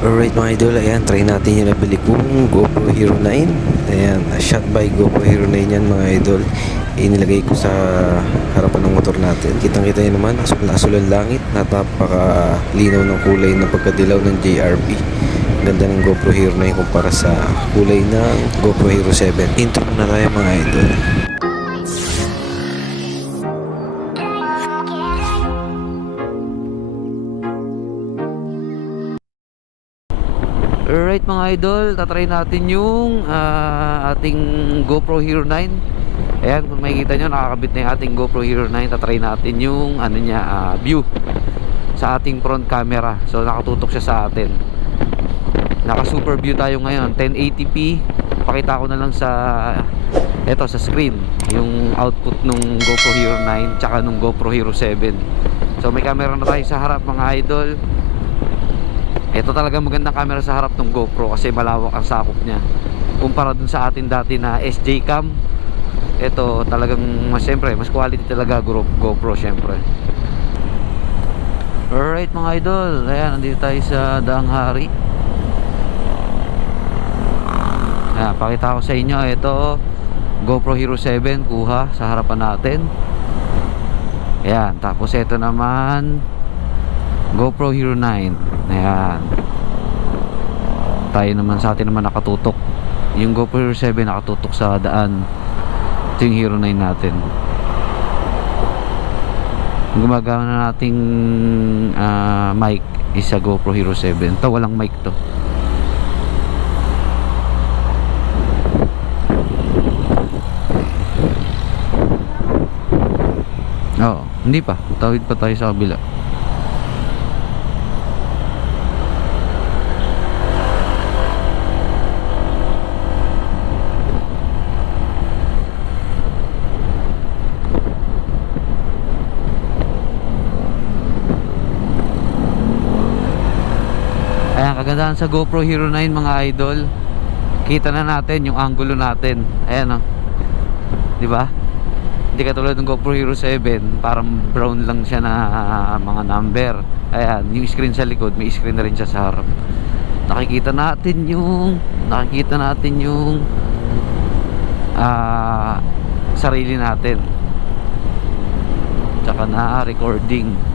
Alright mga idol, ayan, try natin yung nabili kong GoPro Hero 9. Ayan, shot by GoPro Hero 9 yan mga idol. Inilagay ko sa harapan ng motor natin. Kitang kita nyo naman, asul ang langit. Napaka linaw ng kulay ng pagkadilaw ng JRP. Ganda ng GoPro Hero 9 kumpara sa kulay ng GoPro Hero 7. Intro na tayo mga idol. Alright mga idol, tatry natin yung ating GoPro Hero 9. Ayan, kung makikita nyo, nakakabit na yung ating GoPro Hero 9. Tatry natin yung ano niya, view sa ating front camera. So nakatutok siya sa atin. Naka super view tayo ngayon, 1080p. Pakita ko na lang sa sa screen yung output nung GoPro Hero 9 tsaka nung GoPro Hero 7. So may camera na tayo sa harap mga idol. Ito talaga magandang camera sa harap ng GoPro kasi malawak ang sakop niya kumpara dun sa atin dati na SJ Cam. Ito talagang siyempre mas quality talaga GoPro syempre. Alright mga idol, ayan, nandito tayo sa Daang Hari. Ayan, pakita ko sa inyo, ito GoPro Hero 7 kuha sa harapan natin. Ayan, tapos ito naman GoPro Hero 9. Ayan. Tayo naman sa atin naman nakatutok. Yung GoPro Hero 7 nakatutok sa daan. Ito yung Hero 9 natin. Gumagawa na nating mic is sa GoPro Hero 7. Ito walang mic to. Oo, hindi pa. Tawid pa tayo sa kabila. Ayan, kagandahan sa GoPro Hero 9 mga idol, kita na natin yung angulo natin. Ayan o, di ba? Hindi katulad ng GoPro Hero 7, parang brown lang siya na mga number. Ayan, yung screen sa likod, may screen na rin siya sa harap. Nakikita natin yung sarili natin. Tsaka na recording.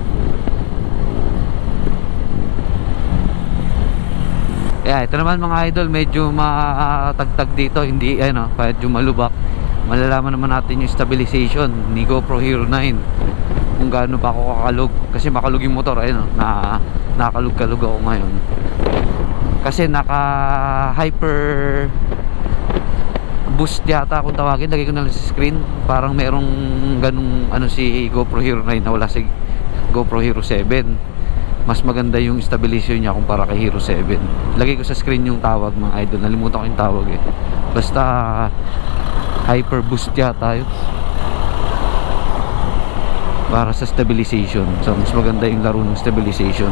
Yeah, ito naman mga idol, medyo matagtag dito, hindi medyo malubak. Malalaman naman natin yung stabilization ni GoPro Hero 9 kung gaano pa ako kakalog, kasi makalog yung motor. Nakakalog-kalog ako ngayon kasi naka hyper boost yata kung tawagin. Lagay ko na lang sa screen, parang merong ganung si GoPro Hero 9 na wala si GoPro Hero 7. Mas maganda yung stabilization niya kumpara kay Hero 7. Lagay ko sa screen yung tawag mga idol, nalimutan ko yung tawag basta hyper boost yata yun para sa stabilization. So mas maganda yung laro ng stabilization.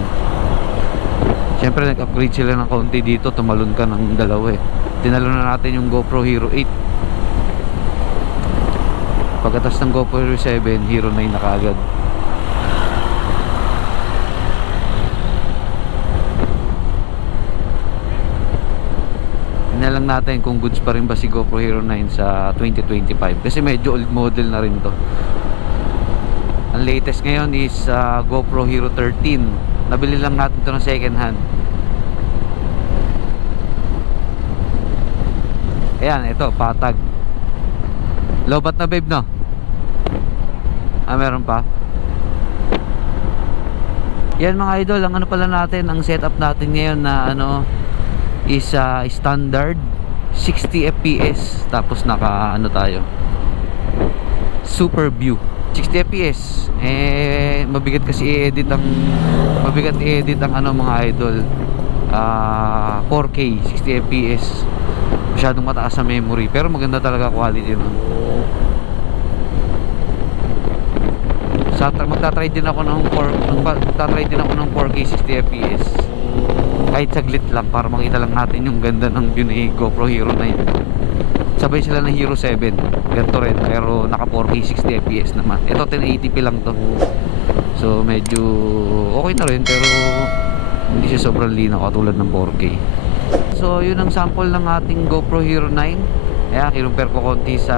Siyempre nag-upgrade sila ng konti dito, tumalon ka ng dalawa tinalo na natin yung GoPro Hero 8. Pagkatas ng GoPro Hero 7, Hero 9 na kaagad. Lang natin kung goods pa rin ba si GoPro Hero 9 sa 2025 kasi medyo old model na rin to. Ang latest ngayon is GoPro Hero 13. Nabili lang natin to ng second hand. Ayan, ito patag. Lobat na babe, no? Meron pa. Yan mga idol, ang pala natin, ang setup natin ngayon na is standard 60 fps, tapos naka tayo super view 60 fps. Mabigat kasi i-edit ang mga idol. 4K 60 fps masyadong mataas sa memory, pero maganda talaga quality nun. Magta-try din ako ng 4K 60 fps kahit saglit lang para makita lang natin yung ganda ng view ni GoPro Hero 9. Sabay sila ng Hero 7, ganito rin, pero naka 4K 60 fps naman. Ito 1080p lang to, so medyo okay na rin, pero Hindi siya sobrang linaw katulad ng 4K. So yun ang sample ng ating GoPro Hero 9. Ayan, kinumpare ko konti sa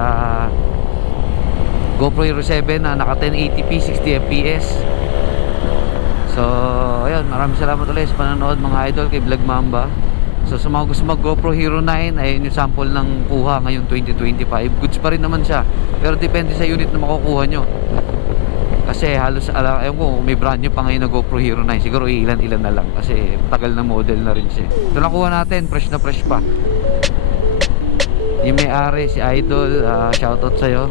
GoPro Hero 7 na naka 1080p 60 fps. So ayun, maraming salamat ulit sa panonood mga idol kay Vlog Mamba. So sa mga gusto mag GoPro Hero 9, ayun yung sample ng kuha ngayong 2025. Goods pa rin naman siya, pero depende sa unit na makukuha nyo. Kasi halos ewan ko, may brand new pa ngayon na GoPro Hero 9. Siguro ilan-ilan na lang kasi tagal na model na rin siya. Ito nakuha natin, fresh na fresh pa. Yung may-ari si Idol, shoutout sa'yo.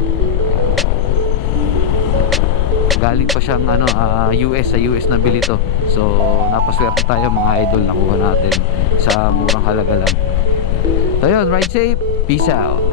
Galing pa siyang sa US na bili to. So napaswerte tayo mga idol, nakuha natin sa murang halaga lang. So yun, ride safe, peace out.